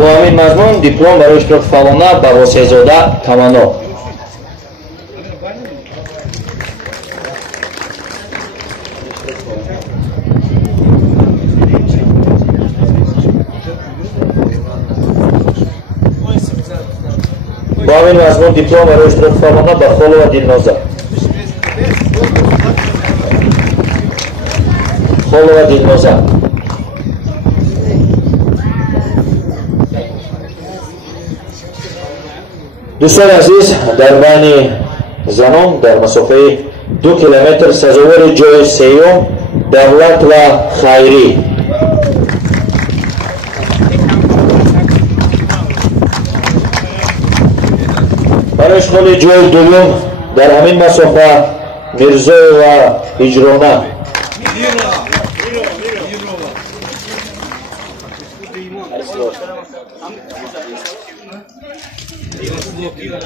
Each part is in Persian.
با همین مضمون دیپلم برای اشتراک فعالانه با واسعزاده تمنا. با همین مضمون دیپلم برای اشتراک فعالانه با خلو و دلنازه. خلو و دلنازه. دوستان عزیز، در بین زنان در مسافه 2 کیلومتر سزاوار جای سیوم دولت و خیری. برای اشغال جای دوم در همین مسافه میرزا و هجرانه.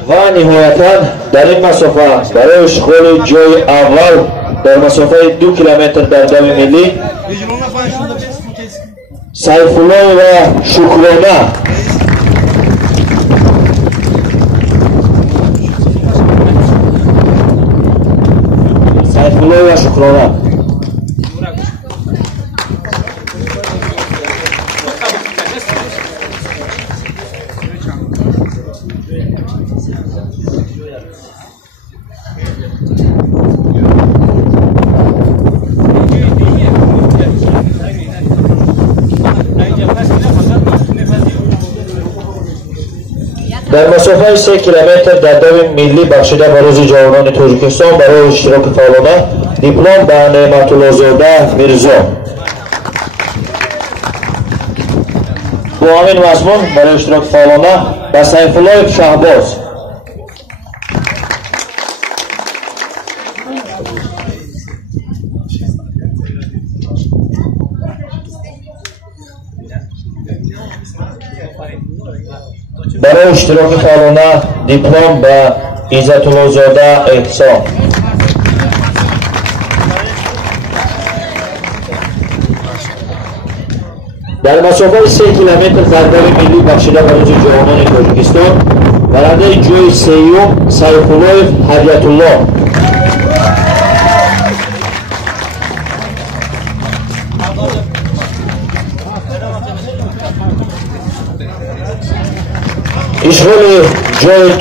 و نهایتا در این مسافه برای اشغال جای اول در مسافه 2 کیلومتر در دو ملی سیفالله و شکرانه. سیفالله و شکرانه. در مسافه 3 کیلومتر در دو ملی بخشیده به روز جوانان تاجیکستان برای اشتراک فعالانه دیپلم به نعمتالله زاده میرزا. با همین مضمون برای اشتراک فعالانه به سیفالله شهباز. برای اشتراک فعالانه دیپلم به عزت‌الله زاده احسان. در مسافه 3 کیلومتر در دو ملی بخشیده به روز جوانان تاجیکستان برنده جای سیوم سیفالله هدیت‌الله. اشغال جای